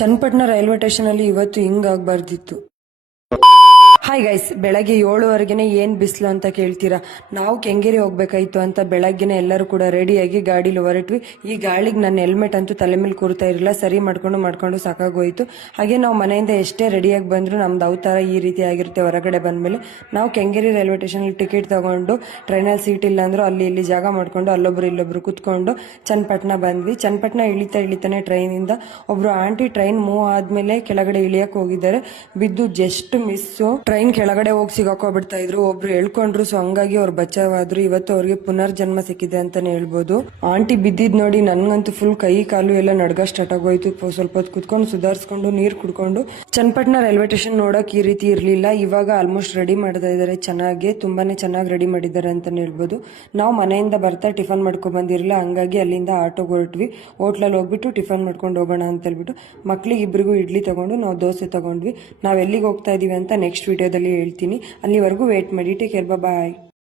Channapatna railway station ಅಲ್ಲಿ ಇವತ್ತು ಹಿಂಗಾಗಬಾರ್ದಿತ್ತು. Hi guys, ಬೆಳಗ್ಗೆ 7:15ಗೆ ಏನ್ ಬಿಸಿಲು ಅಂತ ಕೇಳ್ತೀರಾ. ನಾವು ಕೆಂಗೇರಿ ಹೋಗ್ಬೇಕಾಯ್ತು ಅಂತ ಬೆಳಗ್ಗೆನೆ ಎಲ್ಲರೂ ಕೂಡ ರೆಡಿಯಾಗಿ ಗಾಡಿಲಿ ಹೊರಟ್ವಿ. ಈ ಗಾಳಿಗೆ ನನ್ನ ಹೆಲ್ಮೆಟ್ ಅಂತೂ ತಲೆ ಮೇಲೆ ಕೂರ್ತಾ ಇರಲಿಲ್ಲ. ಸರಿ ಮಾಡ್ಕೊಂಡು ಸಾಕಾಗೋಯ್ತು. ಹಾಗೆ ನಾವು ಮನೆಯಿಂದ ಎಷ್ಟೇ ರೆಡಿಯಾಗಿ ಬಂದ್ರು ನಮ್ದು ಅವತಾರ ಈ ರೀತಿ ಆಗಿರುತ್ತೆ. ಹೊರಗಡೆ ಬಂದ್ಮೇಲೆ ನಾವು ಕೆಂಗೇರಿ ರೈಲ್ವೆ ಸ್ಟೇಷನ್ ಟಿಕೆಟ್ ತಗೊಂಡು ಟ್ರೈನಲ್ಲಿ ಸೀಟ್ ಇಲ್ಲ ಅಂದ್ರು ಅಲ್ಲಿ ಇಲ್ಲಿ ಜಾಗ ಮಾಡ್ಕೊಂಡು ಅಲ್ಲೊಬ್ರು ಇಲ್ಲೊಬ್ರು ಕುತ್ಕೊಂಡು ಚನ್ನಪಟ್ಟಣ ಬಂದ್ವಿ. ಚನ್ನಪಟ್ಟಣ ಇಳಿತಾನೆ ಟ್ರೈನಿಂದ ಒಬ್ರು ಆಂಟಿ ಟ್ರೈನ್ ಮೂವ್ ಆದ್ಮೇಲೆ ಕೆಳಗಡೆ ಇಳಿಯಕ್ ಹೋಗಿದ್ದಾರೆ. ಬಿದ್ದು ಜಸ್ಟ್ ಮಿಸ್ಸು. ಟ್ರೈನ್ ಕೆಳಗಡೆ ಹೋಗಿ ಸಿಗಾಕೋಬಿಡ್ತಾ ಇದ್ರು. ಒಬ್ರು ಹೇಳ್ಕೊಂಡ್ರು, ಸೊ ಹಂಗಾಗಿ ಅವ್ರು ಬಚಾವಾದ್ರು. ಇವತ್ತು ಅವ್ರಿಗೆ ಪುನರ್ಜನ್ಮ ಸಿಕ್ಕಿದೆ ಅಂತಾನೆ ಹೇಳ್ಬೋದು. ಆಂಟಿ ಬಿದ್ದಿದ್ ನೋಡಿ ನನ್ಗಂತೂ ಫುಲ್ ಕೈ ಕಾಲು ಎಲ್ಲ ನಡ್ಗ ಸ್ಟಾರ್ಟ್ ಆಗೋಯ್ತು. ಸ್ವಲ್ಪ ಹೊತ್ತು ಕುತ್ಕೊಂಡು ಸುಧಾರಿಸ್ಕೊಂಡು ನೀರ್ ಕುಡ್ಕೊಂಡು ಚನ್ನಪಟ್ಟಣ ರೈಲ್ವೆ ಸ್ಟೇಷನ್ ನೋಡಕ್ ಈ ರೀತಿ ಇರ್ಲಿಲ್ಲ. ಇವಾಗ ಆಲ್ಮೋಸ್ಟ್ ರೆಡಿ ಮಾಡ್ತಾ ಇದಾರೆ. ತುಂಬಾನೇ ಚೆನ್ನಾಗಿ ರೆಡಿ ಮಾಡಿದ್ದಾರೆ ಅಂತಾನೆ ಹೇಳ್ಬೋದು. ನಾವು ಮನೆಯಿಂದ ಬರ್ತಾ ಟಿಫನ್ ಮಾಡ್ಕೊಂಡ್ ಬಂದಿರಲಿಲ್ಲ, ಹಂಗಾಗಿ ಅಲ್ಲಿಂದ ಆಟೋಗೆ ಹೊರಟ್ವಿ. ಹೋಟ್ಲಲ್ಲಿ ಹೋಗ್ಬಿಟ್ಟು ಟಿಫನ್ ಮಾಡ್ಕೊಂಡು ಹೋಗೋಣ ಅಂತ ಹೇಳ್ಬಿಟ್ಟು ಮಕ್ಳಿಗೆ ಇಬ್ಬರಿಗೂ ಇಡ್ಲಿ ತಗೊಂಡು ನಾವು ದೋಸೆ ತಗೊಂಡ್ವಿ. ನಾವ್ ಎಲ್ಲಿಗೆ ಹೋಗ್ತಾ ಇದೀವಿ ಅಂತ ನೆಕ್ಸ್ಟ್ ವಿಡಿಯೋದಲ್ಲಿ ಹೇಳ್ತೀನಿ. ಅಲ್ಲಿವರೆಗೂ ವೇಟ್ ಮಾಡಿ. ಟೇಕ್ ಕೇರ್, ಬಾಯ್.